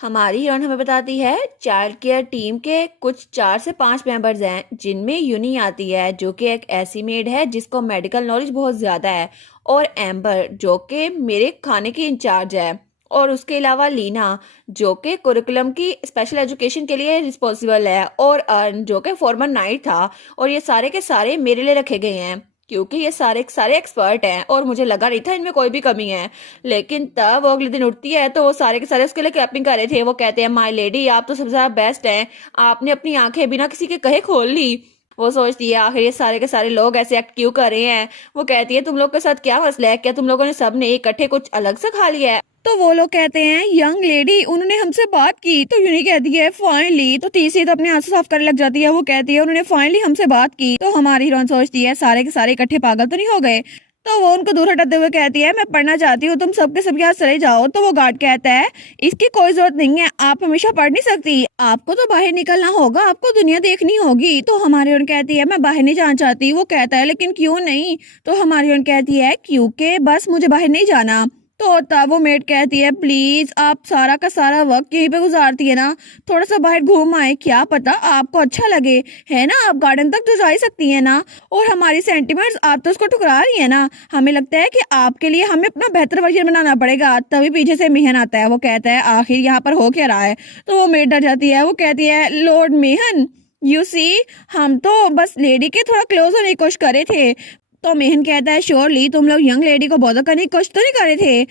हमारी हीरोइन हमें बताती है चाइल्ड केयर टीम के कुछ 4 से 5 मेंबर्स हैं जिनमें यूनी आती है जो कि एक ऐसी मेड है जिसको मेडिकल नॉलेज बहुत ज़्यादा है, और एम्बर जो कि मेरे खाने की इंचार्ज है, और उसके अलावा लीना जो कि कुरिकुलम की स्पेशल एजुकेशन के लिए रिस्पॉन्सिबल है, और अर्न जो कि फॉर्मर नाइट था। और ये सारे के सारे मेरे लिए रखे गए हैं क्योंकि ये सारे के सारे एक्सपर्ट हैं और मुझे लगा नहीं था इनमें कोई भी कमी है। लेकिन तब वो अगले दिन उठती है तो वो सारे के सारे उसके लिए क्लैपिंग कर रहे थे। वो कहते हैं माय लेडी आप तो सबसे ज्यादा बेस्ट हैं, आपने अपनी आंखें बिना किसी के कहे खोल ली। वो सोचती है आखिर ये सारे के सारे लोग ऐसे एक्ट क्यों कर रहे हैं। वो कहती है तुम लोग के साथ क्या मसला है, क्या तुम लोगों ने सब ने इकट्ठे कुछ अलग से खा लिया है। तो वो लोग कहते हैं यंग लेडी उन्होंने हमसे बात की, तो यूनी कहती है फाइनली। तो तीसरी तो अपने आंसू साफ करने लग जाती है। वो कहती है उन्होंने फाइनली हमसे बात की। तो हमारी हीरोइन सोचती है सारे के सारे इकट्ठे पागल तो नहीं हो गए। तो वो उनको दूर हटाते हुए कहती है मैं पढ़ना चाहती हूँ, तुम सबके सब यहाँ चले जाओ। तो वो गार्ड कहता है इसकी कोई जरूरत नहीं है, आप हमेशा पढ़ नहीं सकती, आपको तो बाहर निकलना होगा, आपको दुनिया देखनी होगी। तो हमारी हीरोइन कहती है मैं बाहर नहीं जाना चाहती। वो कहता है लेकिन क्यों नहीं। तो हमारी हीरोइन कहती है क्योंकि बस मुझे बाहर नहीं जाना। तो तब वो मेड कहती है प्लीज आप सारा का सारा वक्त यहीं पे गुजारती है ना, थोड़ा सा बाहर घूम आए, क्या पता आपको अच्छा लगे, है ना, आप गार्डन तक तो जा ही सकती है ना। और हमारी सेंटिमेंट्स आप तो उसको ठुकरा रही है ना, हमें लगता है कि आपके लिए हमें अपना बेहतर वर्जन बनाना पड़ेगा। तभी पीछे से मेहन आता है। वो कहता है आखिर यहाँ पर हो क्या रहा है। तो वो मेड डर जाती है। वो कहती है लॉर्ड मेहन यू सी हम तो बस लेडी के थोड़ा क्लोज होने की कोशिश करे थे। तो मेहन कहता है श्योरली तुम लोग यंग लेडी को बॉदर करने की कोशिश तो नहीं कर रहे थे।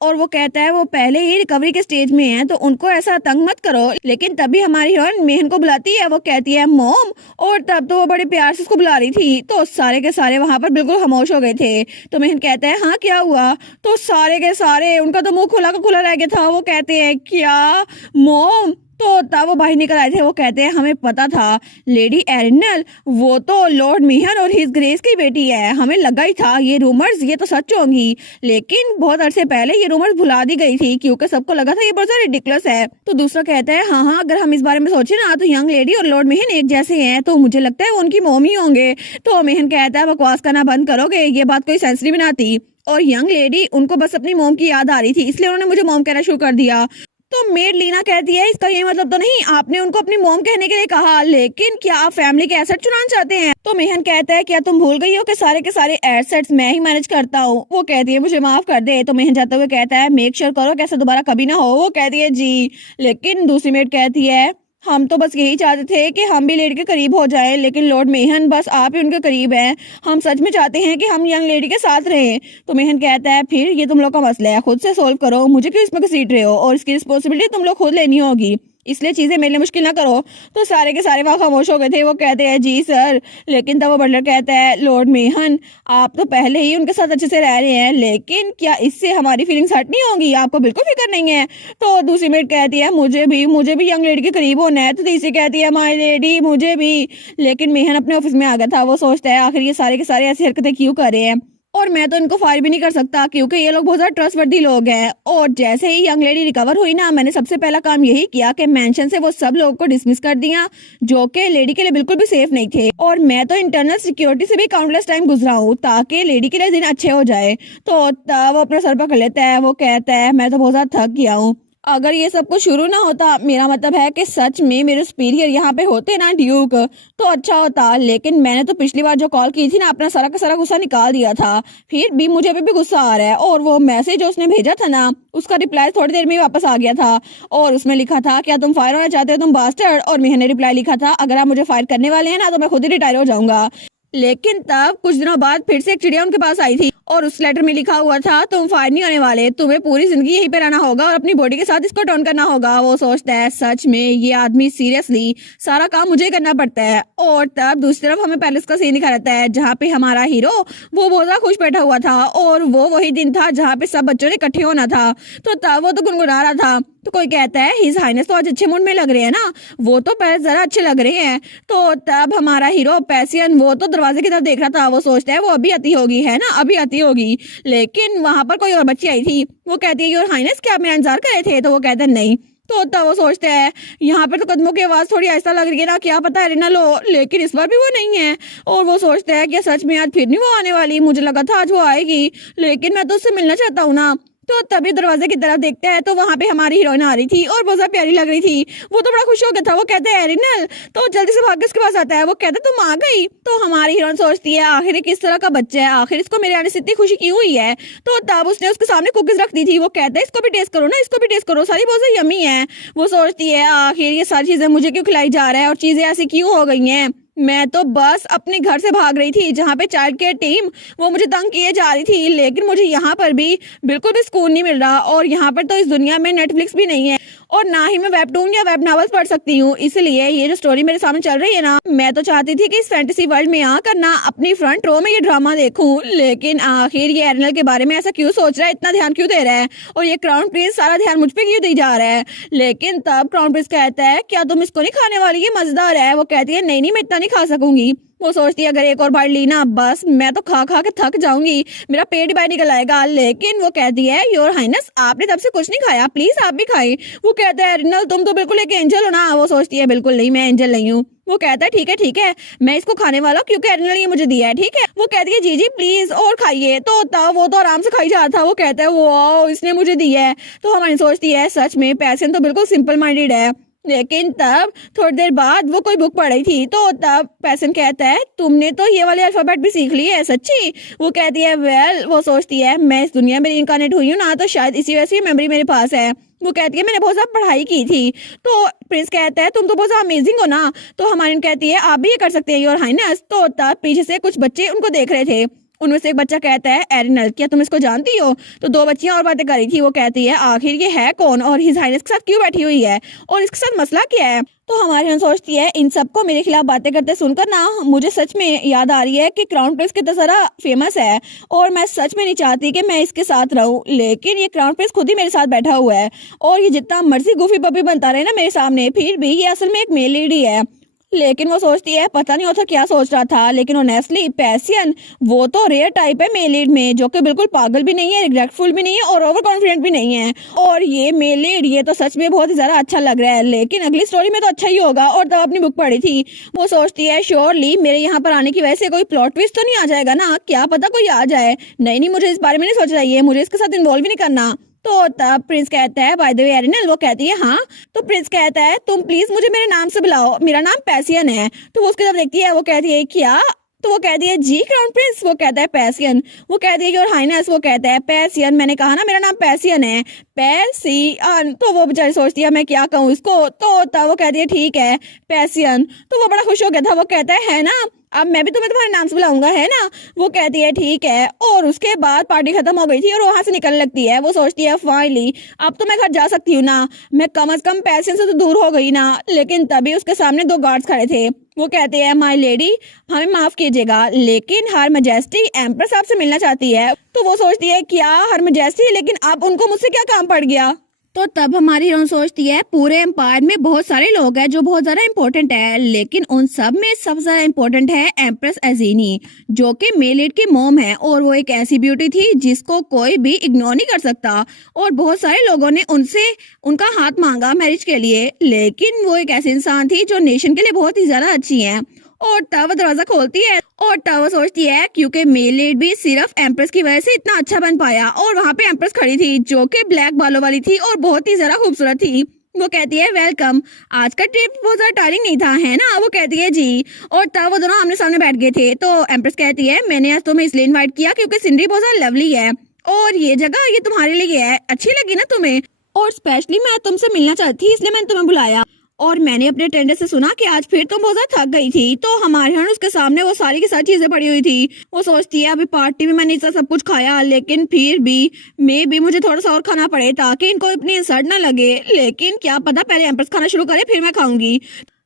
और वो कहता है वो पहले ही रिकवरी के स्टेज में है तो उनको ऐसा तंग मत करो। लेकिन तभी हमारी हीरोइन मेहन को बुलाती है। वो कहती है मोम, और तब तो वो बड़े प्यार से उसको बुला रही थी। तो सारे के सारे वहां पर बिल्कुल खामोश हो गए थे। तो मेहन कहता है हाँ क्या हुआ। तो सारे के सारे उनका तो मुंह खुला का खुला रह गया था। वो कहते हैं क्या मोम। तो तब वो बाहर निकल आए थे। वो कहते हैं हमें पता था लेडी एरिनल वो तो लॉर्ड मेहन और हिज ग्रेस की बेटी है, हमें लगा ही था ये रूमर्स ये तो सच होंगी। लेकिन बहुत अरसे पहले ये रूमर्स भुला दी गई थी क्योंकि सबको लगा था ये बहुत ज्यादा रिडिकुलस है। तो दूसरा कहता है हाँ हाँ अगर हम इस बारे में सोचे ना तो यंग लेडी और लॉर्ड मेहन एक जैसे हैं, तो मुझे लगता है वो उनकी मोम ही होंगे। तो मेहन कहता है बकवास करना बंद करोगे, ये बात कोई सेंस नहीं बनाती। और यंग लेडी उनको बस अपनी मोम की याद आ रही थी इसलिए उन्होंने मुझे मोम कहना शुरू कर दिया। तो मेड लीना कहती है इसका ये मतलब तो नहीं आपने उनको अपनी मॉम कहने के लिए कहा, लेकिन क्या आप फैमिली के एसेट चुराना चाहते हैं। तो मेहन कहता है क्या तुम भूल गई हो कि सारे एसेट्स मैं ही मैनेज करता हूँ। वो कहती है मुझे माफ कर दे। तो मेहन जाते हुए कहता है मेक श्योर करो कैसे दोबारा कभी ना हो। वो कहती है जी। लेकिन दूसरी मेड कहती है हम तो बस यही चाहते थे कि हम भी लेडी के करीब हो जाएं, लेकिन लॉर्ड मेहन बस आप ही उनके करीब हैं, हम सच में चाहते हैं कि हम यंग लेडी के साथ रहें। तो मेहन कहता है फिर ये तुम लोग का मसला है, खुद से सोल्व करो, मुझे क्यों इसमें घसीट रहे हो, और इसकी रिस्पॉन्सिबिलिटी तुम लोग खुद लेनी होगी, इसलिए चीजें मेरे लिए मुश्किल ना करो। तो सारे के सारे वहां खामोश हो गए थे। वो कहते हैं जी सर। लेकिन तब वो बटलर कहता है लॉर्ड मेहन आप तो पहले ही उनके साथ अच्छे से रह रहे हैं, लेकिन क्या इससे हमारी फीलिंग्स हट नहीं होंगी, आपको बिल्कुल फिक्र नहीं है। तो दूसरी मेट कहती है मुझे भी यंग लेडी के करीब होना है। तो तीसरी कहती है माय लेडी मुझे भी। लेकिन मेहन अपने ऑफिस में आ गया था। वो सोचता है आखिर ये सारे के सारे ऐसी हरकतें क्यों कर रहे हैं, और मैं तो इनको फायर भी नहीं कर सकता क्योंकि ये लोग बहुत ज्यादा ट्रस्टवर्दी लोग हैं। और जैसे ही यंग लेडी रिकवर हुई ना, मैंने सबसे पहला काम यही किया कि मेंशन से वो सब लोगों को डिसमिस कर दिया जो कि लेडी के लिए बिल्कुल भी सेफ नहीं थे। और मैं तो इंटरनल सिक्योरिटी से भी काउंटलेस टाइम गुजरा हूँ ताकि लेडी के लिए दिन अच्छे हो जाए। तो तब वो अपना सर पकड़ लेता है। वो कहता है मैं तो बहुत ज्यादा थक गया हूँ, अगर ये सब कुछ शुरू ना होता, मेरा मतलब है कि सच में मेरे सुपीरियर यहाँ पे होते ना ड्यूक, तो अच्छा होता। लेकिन मैंने तो पिछली बार जो कॉल की थी ना अपना सारा का सारा गुस्सा निकाल दिया था, फिर भी मुझे अभी भी गुस्सा आ रहा है। और वो मैसेज जो उसने भेजा था ना उसका रिप्लाई थोड़ी देर में ही वापस आ गया था, और उसमें लिखा था क्या तुम फायर होना चाहते हो तुम बास्टर्ड। और मेहर ने रिप्लाई लिखा था अगर आप मुझे फायर करने वाले हैं ना तो मैं खुद ही रिटायर हो जाऊंगा। लेकिन तब कुछ दिनों बाद फिर से एक चिड़िया उनके पास आई थी और उस लेटर में लिखा हुआ था तुम फायर नहीं होने वाले, तुम्हें पूरी जिंदगी यहीं पे रहना होगा और अपनी बॉडी के साथ इसको टर्न करना होगा। वो सोचता है सच में ये आदमी सीरियसली सारा काम मुझे करना पड़ता है। और तब दूसरी तरफ हमें पैलेस का सीन दिखा रहता है जहाँ पे हमारा हीरो वो बहुत ज्यादा खुश बैठा हुआ था, और वो वही दिन था जहाँ पे सब बच्चों ने इकट्ठे होना था। तो तब वो तो गुनगुना रहा था। तो कोई कहता है हिज हाइनेस तो आज अच्छे मूड में लग रहे हैं ना, वो तो पहले जरा अच्छे लग रहे हैं। तो तब हमारा हीरो पैसियन वो तो दरवाजे की तरफ देख रहा था। वो सोचता है वो अभी आती होगी, है ना, अभी आती होगी। लेकिन वहां पर कोई और बच्ची आई थी। वो कहती है योर हाइनेस क्या आप मेरा इंतजार कर रहे थे। तो वो कहता है नहीं। तो तब वो सोचते हैं यहाँ पे तो कदमों की आवाज थोड़ी आहिस्ता लग रही है ना, क्या पता है ना लो, लेकिन इस बार भी वो नहीं है। और वो सोचते हैं कि सच में आज फिर नहीं वो आने वाली, मुझे लगा था आज वो आएगी, लेकिन मैं तो उससे मिलना चाहता हूँ ना। तो तभी दरवाजे की तरफ देखते हैं तो वहाँ पे हमारी हीरोइन आ रही थी और बहुत ज्यादा प्यारी लग रही थी। वो तो बड़ा खुश हो गया था। वो कहते हैं एरिनल, तो जल्दी से भाग के उसके पास आता है। वो कहता है तुम आ गई। तो हमारी हीरोइन सोचती है आखिर ये किस तरह का बच्चा है, आखिर इसको मेरे आने से इतनी खुशी क्यों हुई है। तो तब उसने उसके सामने कुकीज रख दी थी। वो कहता है इसको भी टेस्ट करो ना, इसको भी टेस्ट करो, सारी बहुत ज्यादा यम्मी है। वो सोचती है आखिर ये सारी चीजें मुझे क्यों खिलाई जा रहा है और चीजें ऐसी क्यों हो गई हैं। मैं तो बस अपने घर से भाग रही थी जहाँ पे चाइल्ड केयर टीम वो मुझे तंग किए जा रही थी, लेकिन मुझे यहाँ पर भी बिल्कुल भी सुकून नहीं मिल रहा। और यहाँ पर तो इस दुनिया में नेटफ्लिक्स भी नहीं है और ना ही मैं वेबटून या वेब नॉवेल्स पढ़ सकती हूँ। इसलिए ये जो स्टोरी मेरे सामने चल रही है ना, मैं तो चाहती थी कि इस फैंटेसी वर्ल्ड में आकर ना अपनी फ्रंट रो में ये ड्रामा देखूं, लेकिन आखिर ये एरिनल के बारे में ऐसा क्यों सोच रहा है, इतना ध्यान क्यों दे रहा है और ये क्राउन प्रिंस सारा ध्यान मुझ पे क्यों दी जा रहा है। लेकिन तब क्राउन प्रिंस कहता है क्या तुम इसको नहीं खाने वाली, ये मजेदार है। वो कहती है नहीं नहीं, मैं इतना नहीं खा सकूंगी। वो सोचती है अगर एक और बार ली ना बस मैं तो खा खा के थक जाऊंगी, मेरा पेट बाहर निकल आएगा। लेकिन वो कहती है योर हाइनेस, आपने तब से कुछ नहीं खाया, प्लीज आप भी खाएं। वो कहता है एरिनल तुम तो बिल्कुल एक एंजल हो ना। वो सोचती है बिल्कुल नहीं, मैं एंजल नहीं हूँ। वो कहता है ठीक है मैं इसको खाने वाला हूँ क्योंकि एरिनल ये मुझे दिया है, ठीक है। वो कहती है जी जी प्लीज और खाइए। तो तब वो तो आराम से खाई जा रहा था। वो कहता है वो इसने मुझे दिया है। तो हमारी सोचती है सच में पैसन तो बिल्कुल सिंपल माइंडेड है। लेकिन तब थोड़ी देर बाद वो कोई बुक पढ़ रही थी तो तब पैसन कहता है तुमने तो ये वाले अल्फाबेट भी सीख ली है सच्ची। वो कहती है वेल, वो सोचती है मैं इस दुनिया में रिइंकार्नेट हुई हूँ ना, तो शायद इसी वजह से मेमोरी मेरे पास है। वो कहती है मैंने बहुत ज्यादा पढ़ाई की थी। तो प्रिंस कहता है तुम तो बहुत ज्यादा अमेजिंग हो ना। तो हमारी कहती है आप भी ये कर सकते हैं योर हाइनेस। तो तब पीछे से कुछ बच्चे उनको देख रहे थे। उनमें से एक बच्चा कहता है एरिनल क्या तुम इसको जानती हो। तो दो बच्चियां और बातें कर रही थी। वो कहती है आखिर ये है कौन और हिज हाइनेस के साथ क्यों बैठी हुई है और इसके साथ मसला क्या है। तो हमारी हम सोचती है इन सबको मेरे खिलाफ बातें करते सुनकर ना मुझे सच में याद आ रही है कि क्राउन प्रिंस कितना सारा फेमस है और मैं सच में नहीं चाहती कि मैं इसके साथ रहूं, लेकिन ये क्राउन प्रिंस खुद ही मेरे साथ बैठा हुआ है और ये जितना मर्जी गुफी पपी बनता रहे ना मेरे सामने, फिर भी ये असल में एक मेल लीडी है। लेकिन वो सोचती है पता नहीं होता क्या सोच रहा था, लेकिन ऑनेस्टली पैसियन वो तो रेयर टाइप है मेल लीड में, जो कि बिल्कुल पागल भी नहीं है, रिग्रेटफुल भी नहीं है और ओवर कॉन्फिडेंट भी नहीं है। और ये मेल लीड ये तो सच में बहुत ही ज्यादा अच्छा लग रहा है, लेकिन अगली स्टोरी में तो अच्छा ही होगा। और तब अपनी बुक पढ़ी थी। वो सोचती है श्योरली मेरे यहाँ पर आने की वजह से कोई प्लॉट ट्विस्ट तो नहीं आ जाएगा ना, क्या पता कोई आ जाए। नहीं नहीं, मुझे इस बारे में नहीं सोच रही है, मुझे इसके साथ इन्वॉल्व भी नहीं करना। तो तब प्रिंस कहता है बाय द वे एरिनल। वो कहती है हाँ। तो प्रिंस कहता है तुम प्लीज मुझे मेरे नाम से बुलाओ, मेरा नाम पैसियन है। तो वो उसकी तरफ देखती है। वो कहती है क्या। तो वो कहती है जी क्राउन प्रिंस। वो कहता है पैसियन। वो कहती है योर हाइनेस। वो कहता है पैसियन, मैंने कहा ना मेरा नाम पैसियन है, पैसियन। तो वो बेचारी सोचती है मैं क्या कहूँ इसको। तो तब वो कहती है ठीक है पैसियन। तो वो बड़ा खुश हो गया था। वो कहता है ना अब मैं भी तुम्हें तुम्हारे नाम से बुलाऊंगा, है ना। वो कहती है ठीक है। और उसके बाद पार्टी खत्म हो गई थी और वहां से निकलने लगती है। वो सोचती है फाइनली अब तो मैं घर जा सकती हूँ ना, मैं कम से कम पैसे से तो दूर हो गई ना। लेकिन तभी उसके सामने दो गार्ड्स खड़े थे। वो कहते हैं माय लेडी हमें माफ कीजिएगा, लेकिन हर मजेस्टी एम्प्रेस आपसे मिलना चाहती है। तो वो सोचती है क्या हर मजेस्टी, लेकिन अब उनको मुझसे क्या काम पड़ गया। तो तब हमारी हीरोइन सोचती है पूरे एम्पायर में बहुत सारे लोग हैं जो बहुत ज्यादा इंपॉर्टेंट है, लेकिन उन सब में सबसे ज्यादा इंपॉर्टेंट है एम्प्रेस एजीनी, जो कि मेलिड की मॉम है और वो एक ऐसी ब्यूटी थी जिसको कोई भी इग्नोर नहीं कर सकता। और बहुत सारे लोगों ने उनसे उनका हाथ मांगा मैरिज के लिए, लेकिन वो एक ऐसी इंसान थी जो नेशन के लिए बहुत ही ज्यादा अच्छी है। और तब दरवाजा खोलती है और तब सोचती है क्योंकि मेलिड भी सिर्फ एम्प्रेस की वजह से इतना अच्छा बन पाया। और वहाँ पे एम्प्रेस खड़ी थी जो कि ब्लैक बालों वाली थी और बहुत ही ज्यादा खूबसूरत थी। वो कहती है वेलकम, आज का ट्रिप बहुत ज्यादा टायरिंग नहीं था, है ना। वो कहती है जी। और तब वो दोनों आमने सामने बैठ गए थे। तो एम्प्रेस कहती है मैंने आज तुम्हें इसलिए इन्वाइट किया क्योंकि सिनरी बहुत ज्यादा लवली है और ये जगह ये तुम्हारे लिए है, अच्छी लगी ना तुम्हें, और स्पेशली मैं तुमसे मिलना चाहती थी इसलिए मैंने तुम्हें बुलाया। और मैंने अपने टेंडर से सुना कि आज फिर तुम बहुत ज्यादा थक गई थी। तो हमारे यहाँ उसके सामने वो सारी की सारी चीजें पड़ी हुई थी। वो सोचती है अभी पार्टी में मैंने इतना सब कुछ खाया, लेकिन फिर भी मे भी मुझे थोड़ा सा और खाना पड़े ताकि इनको इतनी इंसल्ट ना लगे। लेकिन क्या पता पहले एम्प्रेस खाना शुरू करे फिर मैं खाऊंगी।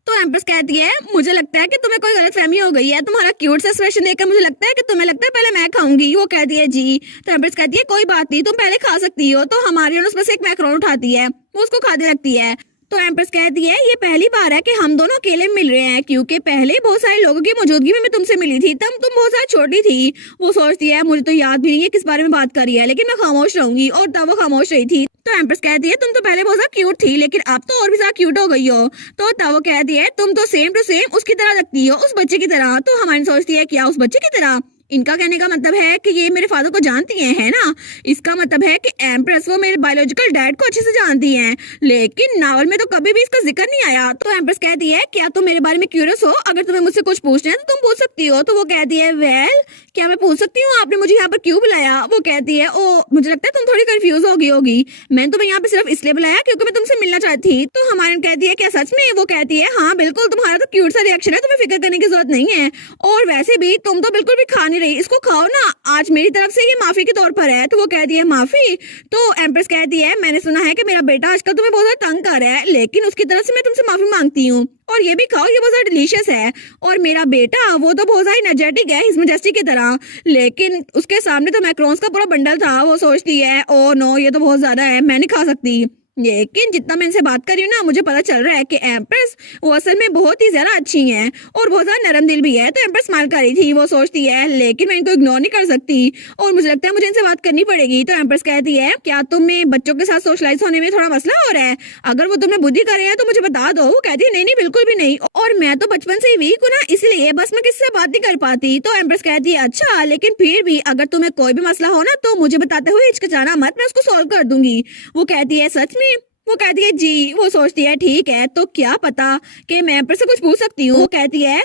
तो एम्प्रेस कहती है मुझे लगता है कि तुम्हें कोई गलतफहमी हो गई है, तुम्हारा क्यूट सा एक्सप्रेशन देखकर मुझे लगता है कि तुम्हें लगता है पहले मैं खाऊंगी। वो कहती है जी। तो एम्प्रेस कहती है कोई बात नहीं, तुम पहले खा सकती हो। तो हमारे यहाँ उसमें से एक मैक्रोन उठाती है, वो उसको खाते रखती है। तो एम्प्रेस कहती है ये पहली बार है कि हम दोनों अकेले मिल रहे हैं, क्योंकि पहले बहुत सारे लोगों की मौजूदगी में मैं तुमसे मिली थी, तब तुम बहुत ज्यादा छोटी थी। वो सोचती है मुझे तो याद भी नहीं है किस बारे में बात कर रही है, लेकिन मैं खामोश रहूंगी। और तब वो खामोश रही थी। तो एम्प्रेस कहती है तुम तो पहले बहुत ज्यादा क्यूट थी, लेकिन अब तो और भी ज्यादा क्यूट हो गई हो। तो तब वो कहती है तुम तो सेम टू सेम उसकी तरह लगती हो, उस बच्चे की तरह। तो हमारी सोचती है क्या उस बच्चे की तरह, इनका कहने का मतलब है कि ये मेरे फादर को जानती है ना। इसका मतलब है कि एम्प्रेस वो मेरे बायोलॉजिकल डैड को अच्छे से जानती हैं, लेकिन नावल में तो कभी भी इसका जिक्र नहीं आया। तो एम्प्रेस कहती है क्या तुम मेरे बारे में क्यूरियस हो, अगर तुम्हें मुझसे कुछ पूछना है तो तुम पूछ सकती हो। तो वो कहती है वेल क्या मैं पूछ सकती हूँ आपने मुझे यहाँ पर क्यों बुलाया। वो कहती है ओ मुझे लगता है तुम थोड़ी कंफ्यूज हो गई होगी, मैंने तुम्हें यहाँ पे सिर्फ इसलिए बुलाया क्योंकि मैं तुमसे मिलना चाहती थी। तो हमारे कहती है क्या सच में। वो कहती है हाँ बिल्कुल, तुम्हारा तो क्यूट सा रिएक्शन है, तुम्हें फिक्र करने की जरूरत नहीं है, और वैसे भी तुम तो बिल्कुल भी खा नहीं रही, इसको खाओ ना, आज मेरी तरफ से ये माफी के तौर पर है। तो वो कहती है माफी। तो एम्प्रेस कहती है मैंने सुना है कि मेरा बेटा आजकल तुम्हें बहुत ज्यादा तंग कर रहा है, लेकिन उसकी तरफ से मैं तुमसे माफी मांगती हूँ, और ये भी खाओ, ये बहुत ज्यादा डिलीशियस है। और मेरा बेटा वो तो बहुत ज्यादा एनर्जेटिक है हिज मैजेस्टी की तरह, लेकिन उसके सामने तो मैक्रोन्स का पूरा बंडल था। वो सोचती है ओ नो ये तो बहुत ज्यादा है, मैं नहीं खा सकती। लेकिन जितना मैं इनसे बात कर रही हूँ ना, मुझे पता चल रहा है कि एम्प्रेस वो असल में बहुत ही ज्यादा अच्छी हैं और बहुत ज्यादा नरम दिल भी है। तो एम्प्रेस स्माइल कर रही थी। वो सोचती है लेकिन मैं इनको इग्नोर नहीं कर सकती और मुझे लगता है मुझे इनसे बात करनी पड़ेगी। तो एम्प्रेस कहती है क्या तुम्हें बच्चों के साथ सोशलाइज होने में थोड़ा मसला हो रहा है, अगर वो तुम्हें बुद्धि कर रहे हैं तो मुझे बता दो। वो कहती है नहीं नहीं बिल्कुल भी नहीं, और मैं तो बचपन से ही वीक हूँ ना, इसलिए बस मैं किसी से बात नहीं कर पाती। तो एम्प्रेस कहती है अच्छा, लेकिन फिर भी अगर तुम्हें कोई भी मसला हो ना तो मुझे बताते हुए हिचकिचाना मत, मैं उसको सॉल्व कर दूंगी। वो कहती है सच में। वो कहती है जी। वो सोचती है ठीक है, तो क्या पता कि मैं एम्प्रेस से कुछ पूछ सकती हूँ। वो कहती है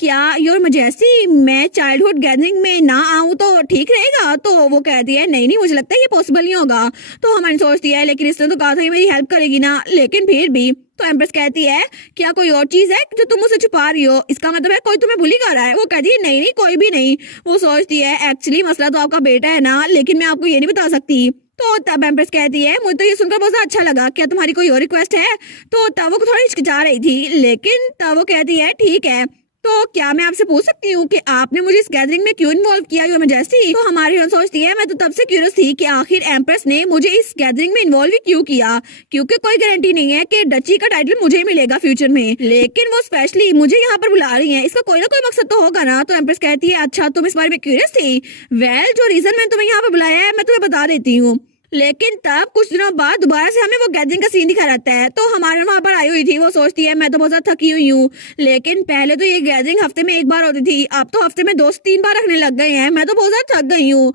क्या योर मैजेस्टी मैं चाइल्डहुड गैदरिंग में ना आऊँ तो ठीक रहेगा। तो वो कहती है नहीं नहीं मुझे लगता है ये पॉसिबल नहीं होगा। तो हमारी सोचती है लेकिन इसने तो कहा था ये मेरी हेल्प करेगी ना, लेकिन फिर भी। तो एम्प्रेस कहती है क्या कोई और चीज है जो तुम मुझसे छुपा रही हो, इसका मतलब है कोई तुम्हें बुली कर रहा है। वो कहती है नहीं नहीं कोई भी नहीं। वो सोचती है एक्चुअली मसला तो आपका बेटा है ना, लेकिन मैं आपको ये नहीं बता सकती। तो तब एम्प्रेस कहती है मुझे तो ये सुनकर बहुत अच्छा लगा, क्या तुम्हारी कोई और रिक्वेस्ट है। तो तब वो थोड़ी हिचकिचा रही थी, लेकिन तब वो कहती है ठीक है, तो क्या मैं आपसे पूछ सकती हूँ कि आपने मुझे इस गैदरिंग में क्यों इन्वॉल्व किया योर मैजेस्टी। तो हमारी हीरोइन सोचती है मैं तो तब से क्यूरियस थी कि आखिर एम्प्रेस ने मुझे इस गैदरिंग में इन्वॉल्व क्यों किया, क्योंकि कोई गारंटी नहीं है कि डची का टाइटल मुझे ही मिलेगा फ्यूचर में, लेकिन वो स्पेशली मुझे यहाँ पर बुला रही है, इसका कोई ना कोई मकसद तो होगा ना। तो एम्प्रेस कहती है अच्छा तुम इस बारे में क्यूरियस थी, वेल जो रीजन मैंने तुम्हें यहाँ पर बुलाया है मैं तुम्हें बता देती हूँ। लेकिन तब कुछ दिनों बाद दोबारा से हमें वो गैदरिंग का सीन दिखा रहता है। तो हमारे वहां पर आई हुई थी। वो सोचती है मैं तो बहुत ज्यादा थकी हुई हूँ, लेकिन पहले तो ये गैदरिंग हफ्ते में एक बार होती थी, अब तो हफ्ते में 2 से 3 बार रखने लग गए हैं, मैं तो बहुत ज्यादा थक गई हूँ।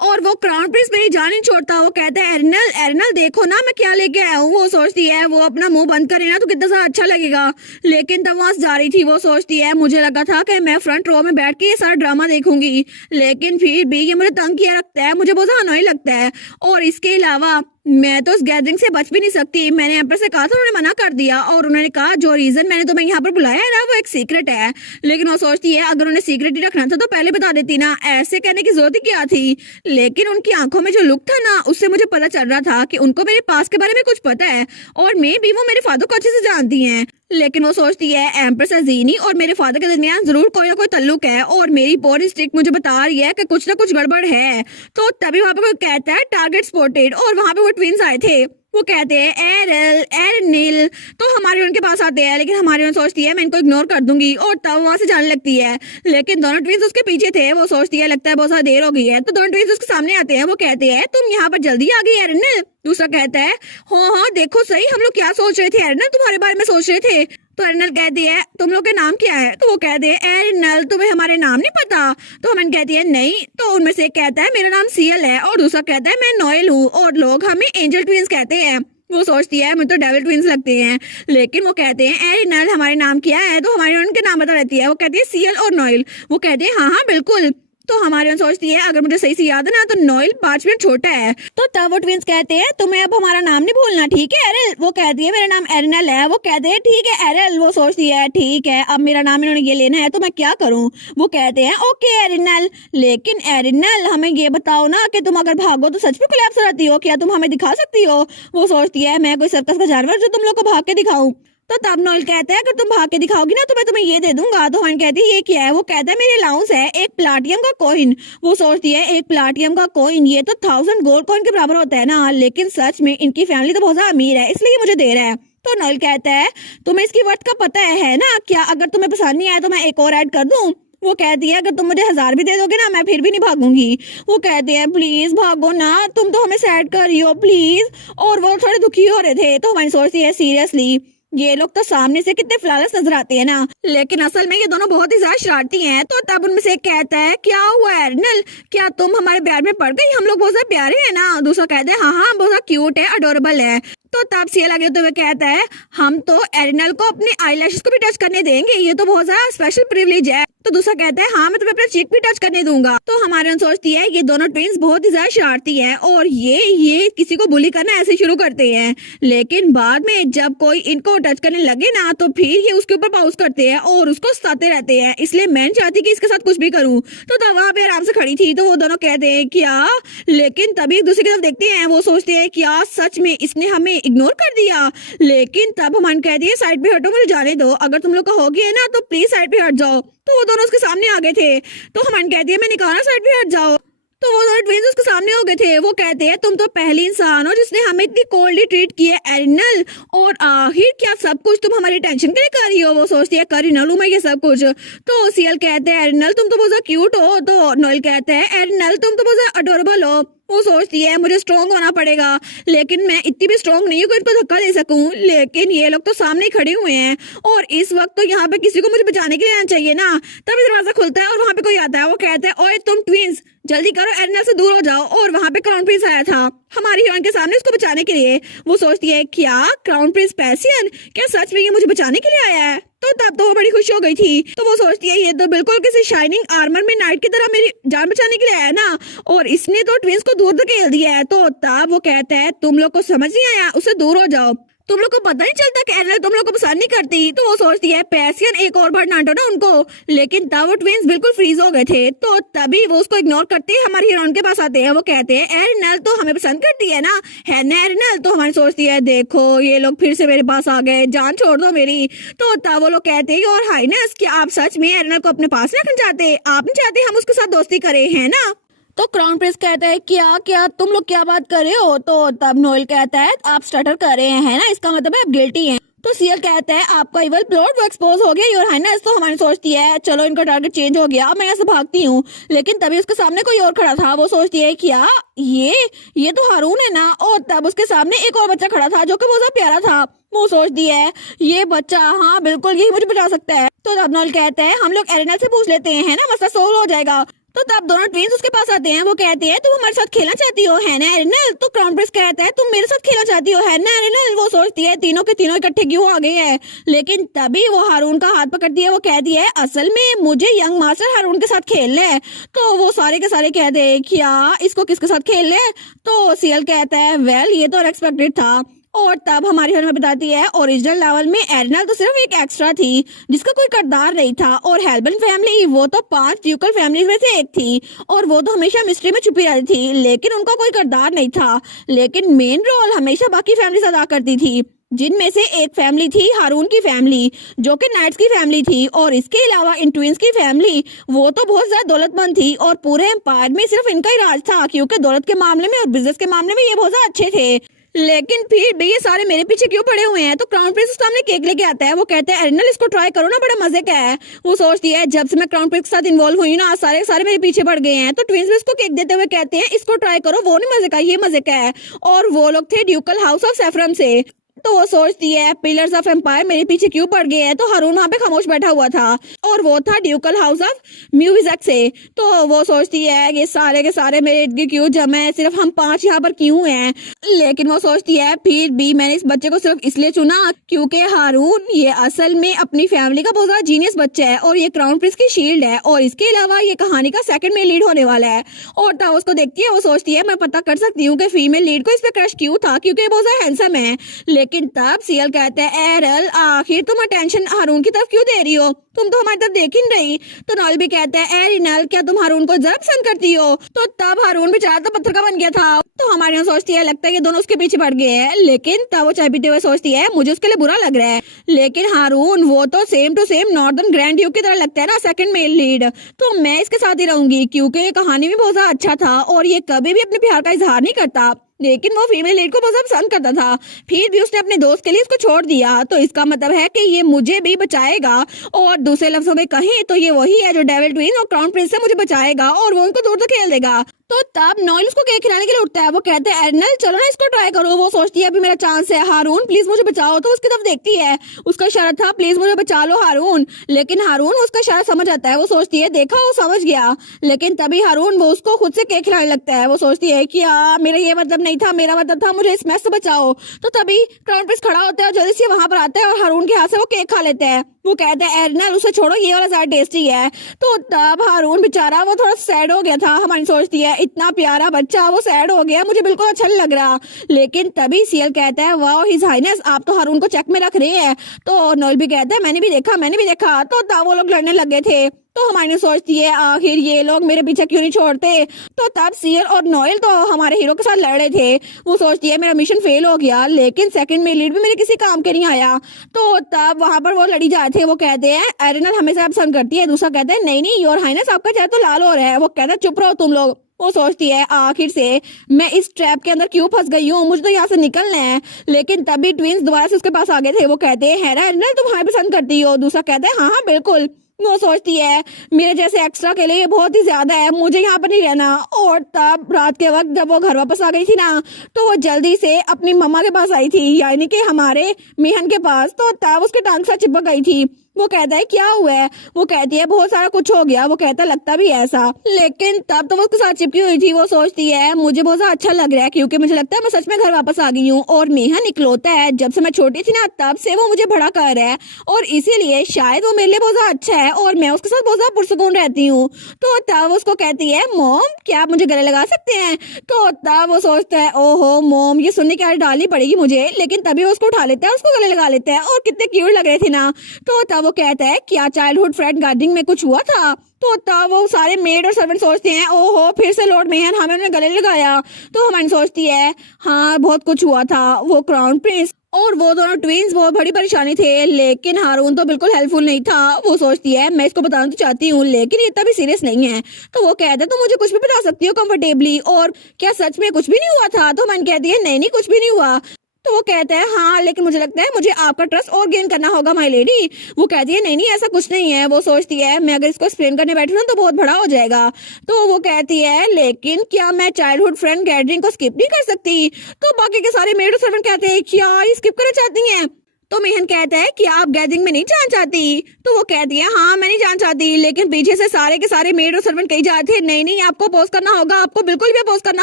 और वो क्राउन प्रिंस मेरी जान नहीं छोड़ता। वो कहता है एरिनल एरिनल देखो ना मैं क्या लेके आया हूँ। वो सोचती है वो अपना मुंह बंद करे ना तो कितना सा अच्छा लगेगा, लेकिन तब वहां से जा रही थी। वो सोचती है मुझे लगा था कि मैं फ्रंट रो में बैठ के ये सारा ड्रामा देखूंगी, लेकिन फिर भी ये मुझे तंग किया रखता है, मुझे बहुत अनोइंग लगता है, और इसके अलावा मैं तो इस गैदरिंग से बच भी नहीं सकती। मैंने एम्प्रेस से कहा था, उन्होंने मना कर दिया, और उन्होंने कहा जो रीजन मैंने तुम्हें यहाँ पर बुलाया है ना वो एक सीक्रेट है। लेकिन वो सोचती है अगर उन्हें सीक्रेट ही रखना था तो पहले बता देती ना, ऐसे कहने की जरूरत ही क्या थी। लेकिन उनकी आंखों में जो लुक था ना उससे मुझे पता चल रहा था कि उनको मेरे पास के बारे में कुछ पता है, और मे भी वो मेरे फादर को अच्छे से जानती हैं। लेकिन वो सोचती है एम्प्रेस अजीनी और मेरे फादर के दरमियान जरूर कोई ना कोई ताल्लुक है, और मेरी बोर्ड स्ट्रिक्ट मुझे बता रही है कि कुछ ना कुछ गड़बड़ है। तो तभी वहां पे कोई कहता है टारगेट स्पॉटेड, और वहां पे वो ट्विंस आए थे। वो कहते हैं एरल एरनिल। तो हमारी उनके पास आते हैं, लेकिन हमारी उन सोचती है मैं इनको इग्नोर कर दूंगी, और तब वहां से जाने लगती है। लेकिन दोनों ट्विंस उसके पीछे थे। वो सोचती है लगता है बहुत ज्यादा देर हो गई है, तो दोनों ट्विंस उसके सामने आते हैं। वो कहते हैं तुम यहाँ पर जल्दी आ गई एरनिल। दूसरा कहता है हाँ हाँ देखो सही हम लोग क्या सोच रहे थे एरनिल, तुम्हारे बारे में सोच रहे थे। तो एरनल कहती है तुम लोग के नाम क्या है। तो वो कहते हैं एरनल तुम्हें हमारे नाम नहीं पता। तो हमन कहती है नहीं। तो उनमें से एक कहता है मेरा नाम सीएल है, और दूसरा कहता है मैं नोएल हूँ, और लोग हमें एंजल ट्विंस कहते हैं। वो सोचती है मुझे तो डेविल ट्विंस लगते हैं, लेकिन वो कहते हैं एरनल हमारे नाम क्या है। तो हमारी उनके नाम बता रहती है। वो कहती है सीएल और नोएल। वो कहते हैं हाँ हाँ बिल्कुल। तो हमारे सोचती है अगर मुझे सही से याद है ना तो नोएल 5 मिनट छोटा है। तो तब वो ट्विंस कहते हैं तुम्हें अब हमारा नाम नहीं भूलना ठीक है एरल। वो कहती है मेरा नाम एरिनल है। वो कहते हैं ठीक है एरल। वो सोचती है ठीक है अब मेरा नाम इन्होंने ये लेना है तो मैं क्या करूं। वो कहते हैं ओके एरिनल, लेकिन एरिनल हमें ये बताओ ना कि तुम अगर भागो तो सच में कोलैप्स हो जाती हो, क्या तुम हमें दिखा सकती हो। वो सोचती है मैं कोई सर्कस का जानवर जो तुम लोग को भाग के दिखाऊं। तो तब नोएल कहता है अगर तुम भाग के दिखाओगी ना तो मैं तुम्हें ये दे दूंगा। तो हन कहती है ये क्या है। वो कहता है मेरे अलाउंस है एक प्लाटियम का कॉइन। वो सोचती है एक प्लाटियम का कॉइन, ये तो 1000 गोल्ड कॉइन के बराबर होता है ना, लेकिन सच में इनकी फैमिली तो बहुत ज्यादा अमीर है इसलिए ये मुझे दे रहा है। तो नोएल कहता है तुम्हें इसकी वर्थ का पता है ना, क्या अगर तुम्हें पसंद नहीं आया तो मैं एक और ऐड कर दूं। वो कहती है अगर तुम मुझे 1000 भी दे दोगे ना मैं फिर भी नहीं भागूंगी। वो कहते हैं प्लीज भागो ना, तुम तो हमें सैड कर रही हो प्लीज। और वो थोड़े दुखी हो रहे थे। तो हमारी सोचती है सीरियसली ये लोग तो सामने से कितने फ्लॉलेस नजर आते हैं ना, लेकिन असल में ये दोनों बहुत ही ज्यादा शरारती हैं। तो तब उनमें से एक कहता है, क्या हुआ एरिनल, क्या तुम हमारे प्यार में पड़ गई? हम लोग बहुत ज्यादा प्यारे हैं ना। दूसरा कहता है, हाँ हाँ बहुत ज्यादा क्यूट है, अडोरेबल है। तो तब सीएल आगे तो कहता है, हम तो एरिनल को अपने आईलैशेस को भी टच करने देंगे, ये तो बहुत ज्यादा स्पेशल प्रिविलेज है। तो दूसरा कहता है, हाँ मैं तुम्हें अपना चीक भी टच करने दूंगा। तो हमारे सोचती है ये दोनों ट्विंस बहुत ही ज्यादा शरारती है और ये किसी को बुली करना ऐसे शुरू करते हैं, लेकिन बाद में जब कोई इनको टच करने लगे ना तो फिर ये उसके ऊपर पाउस करते हैं और उसको सताते रहते हैं। इसलिए मैं नहीं चाहती कि इसके साथ कुछ भी करूं। तो तब वहां पे आराम से खड़ी थी तो वो दोनों कहते हैं क्या, लेकिन तभी एक दूसरे की तरफ देखते हैं। वो सोचते हैं क्या सच में इसने हमें इग्नोर कर दिया। लेकिन तब हम कहती है, साइड पे हटो, मुझे जाने दो, अगर तुम लोग कहोगे है ना तो प्लीज साइड पे हट जाओ। तो वो दोनों उसके सामने आ गए थे। तो हम कहती है, मैंने कहा ना साइड पे हट जाओ। तो वो दोनों ट्विंस उसके सामने हो गए थे। वो कहते हैं, तुम तो पहली इंसान हो जिसने हमें इतनी कोल्डली ट्रीट की है एरिनल, और आखिर क्या सब कुछ तुम हमारी टेंशन के लिए कर रही हो? वो सोचती है, कर ही ना लूं मैं ये सब कुछ। तो सीएल कहते हैं, एरिनल तुम तो बहुत ज्यादा क्यूट हो। तो नोएल कहते हैं, एरिनल तुम तो बहुत ज्यादा अडोरेबल हो। वो सोचती है मुझे स्ट्रॉन्ग होना पड़ेगा, लेकिन मैं इतनी भी स्ट्रॉन्ग नहीं हूँ कि इनको धक्का दे सकूं। लेकिन ये लोग तो सामने खड़े हुए हैं और इस वक्त तो यहाँ पे किसी को मुझे बचाने के लिए आना चाहिए ना। तभी दरवाजा खुलता है और वहां पे कोई आता है। वो कहता है, ओए तुम ट्विंस जल्दी करो, एरिनल से दूर हो जाओ। और वहां पे क्राउन प्रिंस आया था हमारी हीरोइन के सामने उसको बचाने के लिए। वो सोचती है, क्या क्राउन प्रिंस पैसियन, क्या सच में ये मुझे बचाने के लिए आया है? तो तब तो वो बड़ी खुश हो गई थी। तो वो सोचती है, ये तो बिल्कुल किसी शाइनिंग आर्मर में नाइट की तरह मेरी जान बचाने के लिए आया ना, और इसने तो ट्विंस को दूर धकेल दिया है। तो तब वो कहता है, तुम लोग को समझ नहीं आया, उससे दूर हो जाओ, तुम लोग को पता नहीं चलता कि एरिनल तुम लोग को पसंद नहीं करती। तो वो सोचती है, पैसियन एक और बार डांटो ना उनको। लेकिन तब वो ट्विंस बिल्कुल फ्रीज हो गए थे। तो तभी वो उसको इग्नोर करते हैं, हमारी हीरोइन के पास आते हैं। वो कहते हैं, एरिनल तो हमें पसंद करती है ना, है ना एरिनल? तो हमारी सोचती है, देखो ये लोग फिर से मेरे पास आ गए, जान छोड़ दो मेरी। तो तब वो लोग कहते हैं, और हाइनेस क्या आप सच में एरिनल को अपने पास रखना चाहते? आप नहीं चाहते हम उसके साथ दोस्ती करें, है ना? तो क्राउन प्रिंस कहता है, क्या क्या तुम लोग क्या बात कर रहे हो? तो तब नोएल कहता है, आप स्टटर कर रहे हैं, है ना, इसका मतलब है आप गिल्टी हैं। तो सीएल कहता है, आपका इवल प्लॉट वो एक्सपोज हो गया योर हाइनेस। तो हमारी सोचती है, चलो इनका टारगेट चेंज हो गया, मैं यहाँ से भागती हूँ। लेकिन तभी उसके सामने कोई और खड़ा था। वो सोचती है, क्या ये तो हारून है ना। और तब उसके सामने एक और बच्चा खड़ा था जो कि बहुत ज्यादा प्यारा था। वो सोचती है, ये बच्चा, हाँ बिल्कुल यही मुझे बचा सकता है। तो तब नोएल कहता है, हम लोग एरिनल से पूछ लेते हैं, है ना, मसला सोल्व हो जाएगा। तो तब दोनों ट्विंस उसके पास आते हैं। वो कहते हैं, तुम हमारे साथ खेलना चाहती हो, है ना एरिनल? तो क्राउन प्रिंस कहता है, तुम मेरे साथ खेलना चाहती हो, है ना एरिनल? वो सोचती है, तीनों के तीनों इकट्ठे क्यों आ गए हैं? लेकिन तभी वो हारून का हाथ पकड़ती है। वो कहती है, असल में मुझे यंग मास्टर हारून के साथ खेलना है। तो वो सारे के सारे कहते हैं, क्या इसको किसके साथ खेलना है? तो सीएल कहता है, वेल ये तो अनएक्सपेक्टेड था। और तब हमारी हीरोइन बताती है, ओरिजिनल लेवल में एरिनल तो सिर्फ एक एक्स्ट्रा थी जिसका कोई किरदार नहीं था, और हेल्बन फैमिली वो तो 5 ड्यूकल फैमिली में से एक थी, और वो तो हमेशा मिस्ट्री में छुपी रहती थी, लेकिन उनका कोई किरदार नहीं था। लेकिन मेन रोल हमेशा बाकी फैमिली अदा करती थी, जिनमें से एक फैमिली थी हारून की फैमिली, जो कि नाइट्स की फैमिली थी। और इसके अलावा इन ट्विंस की फैमिली वो तो बहुत ज्यादा दौलतमंद थी, और पूरे एम्पायर में सिर्फ इनका ही राज था, क्योंकि दौलत के मामले में और बिजनेस के मामले में ये बहुत ज्यादा अच्छे थे। लेकिन फिर भी ये सारे मेरे पीछे क्यों पड़े हुए हैं? तो क्राउन प्रिंस सामने केक लेके आता है। वो कहता है, एरिनल इसको ट्राई करो ना, बड़ा मजे का है। वो सोचती है, जब से मैं क्राउन प्रिंस के साथ इन्वॉल्व हुई ना, सारे मेरे पीछे पड़ गए हैं। तो ट्विंस भी इसको केक देते हुए कहते हैं, इसको ट्राई करो, वो नहीं मजे का, ये मजे का है। और वो लोग थे ड्यूकल हाउस ऑफ सेफ्रम से। तो वो सोचती है, पिलर्स ऑफ एम्पायर मेरे पीछे क्यों पड़ गए हैं? तो हारून वहां पे खामोश बैठा हुआ था, और वो था ड्यूकल हाउस ऑफ म्यूजिक से। तो वो सोचती है, ये सारे के सारे मेरे इर्द गिर्द क्यों जमा है, सिर्फ हम 5 यहाँ पर क्यों हैं? लेकिन वो सोचती है, फिर भी मैंने इस बच्चे को सिर्फ इसलिए चुना क्योंकि हारून ये असल में अपनी फैमिली का बहुत ज्यादा जीनियस बच्चा है, और ये क्राउन प्रिंस की शील्ड है, और इसके अलावा ये कहानी का सेकंड में लीड होने वाला है। और तब उसको देखती है, वो सोचती है, मैं पता कर सकती हूँ कि फीमेल लीड को इस पे क्रश क्यों था, क्योंकि ये बहुत ज्यादा हैंडसम है। लेकिन तब सीएल कहते हैं, एरल आखिर तुम अटेंशन हारून की तरफ क्यों दे रही हो? तुम तो हमारी तरफ देख ही नहीं रही। तो नॉल भी कहता है, एरिनल क्या तुम हारून को जरा पसंद करती हो? तो तब हारून बेचारा तो पत्थर का बन गया था। तो हमारे यहाँ सोचती है, लगता है ये दोनों उसके पीछे पड़ गए हैं। लेकिन तब वो चाय पीते हुए सोचती है, मुझे उसके लिए बुरा लग रहा है। लेकिन हारून वो तो same to same northern grand duke की तरह लगता है ना, सेकंड मेल लीड। तो मैं इसके साथ ही रहूंगी, क्योंकि ये कहानी भी बहुत ज्यादा अच्छा था, और ये कभी भी अपने प्यार का इजहार नहीं करता। लेकिन वो फीमेल लीड को बहुत ज्यादा पसंद करता था, फिर भी उसने अपने दोस्त के लिए इसको छोड़ दिया। तो इसका मतलब है कि ये मुझे भी बचाएगा, और दूसरे लफ्जों में कहें तो ये वही है जो डेविल ट्विन और क्राउन प्रिंस से मुझे बचाएगा, और वो उनको दूर तक खेल देगा। तो तब नॉइल उसको केक खिलाने के लिए उठता है। वो कहते हैं एरिनल चलो ना इसको ट्राई करो। वो सोचती है अभी मेरा चांस है, हारून प्लीज मुझे बचाओ। तो उसकी तरफ देखती है, उसका इशारा था प्लीज मुझे बचा लो हारून, लेकिन हारून उसका इशारा समझ आता है। वो सोचती है देखा वो समझ गया, लेकिन तभी हारून वो उसको खुद से केक खिलाने लगता है। वो सोचती है कि मेरा ये मतलब नहीं था, मेरा मतलब था मुझे इस मैस से बचाओ। तो तभी क्राउन प्रिंस खड़ा होता है और जल्दी से वहां पर आता है और हारून के हाथ से वो केक खा लेता है। वो कहता है एरिनल उसे छोड़ो, ये वाला ज्यादा टेस्टी है। तो तब हारून बेचारा वो थोड़ा सैड हो गया था। हमारी सोचती है इतना प्यारा बच्चा वो सैड हो गया, मुझे बिल्कुल अच्छा नहीं लग रहा। लेकिन तभी सीएल कहता है वाओ हिज हाइनेस आप तो हारून को चेक में रख रहे हैं। तो नॉइल भी कहता है मैंने भी देखा। तो तब वो लोग लड़ने लगे थे। तो हमारी सोचती है आखिर ये लोग मेरे पीछे क्यों नहीं छोड़ते। तो तब सीएल और नॉइल तो हमारे हीरो के साथ लड़ रहे थे। वो सोचती है मेरा मिशन फेल हो गया, लेकिन सेकंड में लीड भी मेरे किसी काम के नहीं आया। तो तब वहां पर वो लड़ी जाए थे। वो कहते हैं एरिनल हमेशा पसंद करती है। दूसरा कहता है नहीं योर हाइनेस आपका चेहरा तो लाल हो रहा है। वो कहता है चुप रहो तुम लोग। वो सोचती है आखिर से मैं इस ट्रैप के अंदर क्यों फंस गई हूँ, मुझे तो यहाँ से निकलना है। लेकिन तभी ट्विंस दोबारा से उसके पास आ गए थे। वो कहते हैं एरिनल तुम हमें पसंद करती हो। दूसरा कहता है हाँ बिल्कुल। वो सोचती है मेरे जैसे एक्स्ट्रा के लिए बहुत ही ज्यादा है, मुझे यहाँ पर नहीं रहना। और तब रात के वक्त जब वो घर वापस आ गई थी ना, तो वो जल्दी से अपनी मम्मा के पास आई थी, यानी कि हमारे मेहन के पास। तो तब उसके टांग से चिपक गई थी। वो कहता है क्या हुआ है। वो कहती है बहुत सारा कुछ हो गया। वो कहता है लगता भी ऐसा, लेकिन तब तो वो उसके साथ चिपकी हुई थी। वो सोचती है मुझे बहुत ज्यादा अच्छा लग रहा है क्योंकि मुझे लगता है मैं सच में घर वापस आ गई हूँ। और मेहन इकलौता है जब से मैं छोटी थी ना तब से वो मुझे बड़ा कर रहा है, और इसीलिए शायद वो मेरे लिए बहुत ज्यादा अच्छा है और मैं उसके साथ बहुत ज्यादा पुरसकून रहती हूँ। तो तब उसको कहती है मोम क्या आप मुझे गले लगा सकते हैं। तो तब वो सोचता है ओहो मोम ये सुनने की आदत डालनी पड़ेगी मुझे, लेकिन तभी उसको उठा लेता है, उसको गले लगा लेता है और कितने क्यूट लग रहे थे ना। तो तब वो कहता है क्या चाइल्डहुड फ्रेंड गार्डनिंग में कुछ हुआ था। तो तब वो सारे मेड और सर्वेंट सोचते हैं ओहो फिर से लॉर्ड मेहन हमें उन्हें गले लगाया। तो हमारी सोचती है हाँ बहुत कुछ हुआ था। वो क्राउन प्रिंस और वो दोनों ट्विंस बहुत बड़ी परेशानी थे, लेकिन हारून तो बिल्कुल हेल्पफुल नहीं था। वो सोचती है मैं इसको बताना तो चाहती हूँ लेकिन ये इतना भी सीरियस नहीं है। तो वो कहता है तो मुझे कुछ भी बता सकती हो कंफर्टेबली, और क्या सच में कुछ भी नहीं हुआ था। तो मन कहती है नहीं कुछ भी नहीं हुआ। तो वो कहता है हाँ लेकिन मुझे लगता है मुझे आपका ट्रस्ट और गेन करना होगा माय लेडी। वो कहती है नहीं ऐसा कुछ नहीं है। वो सोचती है मैं अगर इसको एक्सप्लेन करने बैठी हूँ तो बहुत बड़ा हो जाएगा। तो वो कहती है लेकिन क्या मैं चाइल्डहुड फ्रेंड गैदरिंग को स्किप नहीं कर सकती। तो बाकी के सारे मेड और सर्वेंट कहते हैं क्या ये स्किप करना चाहती हैं। तो मेहन कहता है कि आप गैदरिंग में नहीं जाना चाहती। तो वो कहती है हाँ मैं नहीं जाना चाहती, लेकिन पीछे से सारे के सारे मेड और सर्वेंट कही जाते हैं नहीं आपको अपोज करना होगा, आपको बिल्कुल भी अपोज करना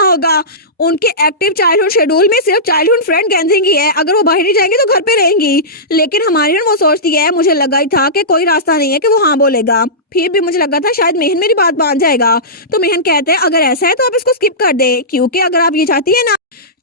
होगा। उनके एक्टिव चाइल्डहुड शेड्यूल में सिर्फ चाइल्डहुड फ्रेंड गैदरिंग ही है, अगर वो बाहर नहीं जाएंगी तो घर पे रहेंगी। लेकिन हमारी वो सोचती है मुझे लगा ही था कि कोई रास्ता नहीं है कि वो हाँ बोलेगा, फिर भी मुझे लगा था शायद मेहन मेरी बात मान जाएगा। तो मेहन कहते हैं अगर ऐसा है तो आप इसको स्किप कर दे, क्योंकि अगर आप ये चाहती है ना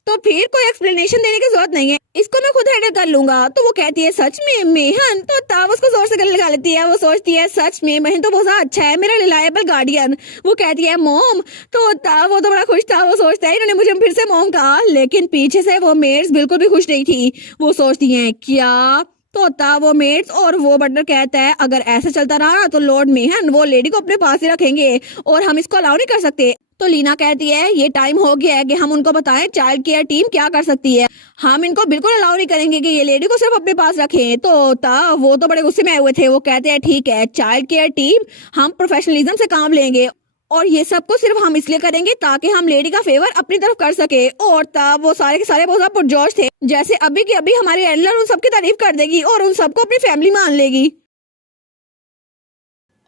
तो फिर कोई एक्सप्लेनेशन देने की जरूरत नहीं है, इसको मैं खुद हैंडल कर लूंगा। तो वो कहती है सच में मेहन। तो तब उसको जोर से गले लगा लेती है। वो सोचती है सच में मेहन तो बहुत अच्छा है, मेरा रिलायबल गार्डियन। वो कहती है मोम। तो तब वो तो बड़ा खुश था। वो सोचता है इन्होंने मुझे फिर से मोम कहा, लेकिन पीछे से वो मेड्स बिल्कुल भी खुश नहीं थी। वो सोचती है क्या। तो तब वो मेड्स और वो बटलर कहता है अगर ऐसे चलता रहा ना तो लॉर्ड मेहन वो लेडी को अपने पास ही रखेंगे और हम इसको अलाउ नहीं कर सकते। तो लीना कहती है ये टाइम हो गया है कि हम उनको बताएं चाइल्ड केयर टीम क्या कर सकती है, हम इनको बिल्कुल अलाउ नहीं करेंगे कि ये लेडी को सिर्फ अपने पास रखें। तो तब वो तो बड़े गुस्से में आए हुए थे। वो कहते हैं ठीक है चाइल्ड केयर टीम हम प्रोफेशनलिज्म से काम लेंगे और ये सब को सिर्फ हम इसलिए करेंगे ताकि हम लेडी का फेवर अपनी तरफ कर सके। और तब वो सारे के सारे बहुत पुरजोश थे, जैसे अभी की अभी हमारी एडलर उन सबकी तारीफ कर देगी और उन सबको अपनी फैमिली मान लेगी।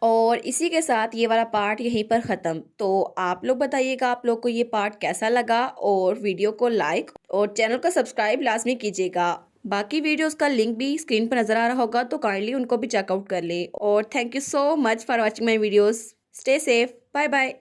और इसी के साथ ये वाला पार्ट यहीं पर ख़त्म। तो आप लोग बताइएगा आप लोग को ये पार्ट कैसा लगा, और वीडियो को लाइक और चैनल को सब्सक्राइब लाजमी कीजिएगा। बाकी वीडियोस का लिंक भी स्क्रीन पर नज़र आ रहा होगा, तो काइंडली उनको भी चेकआउट कर लें। और thank you so much for watching my videos. Stay safe, bye bye.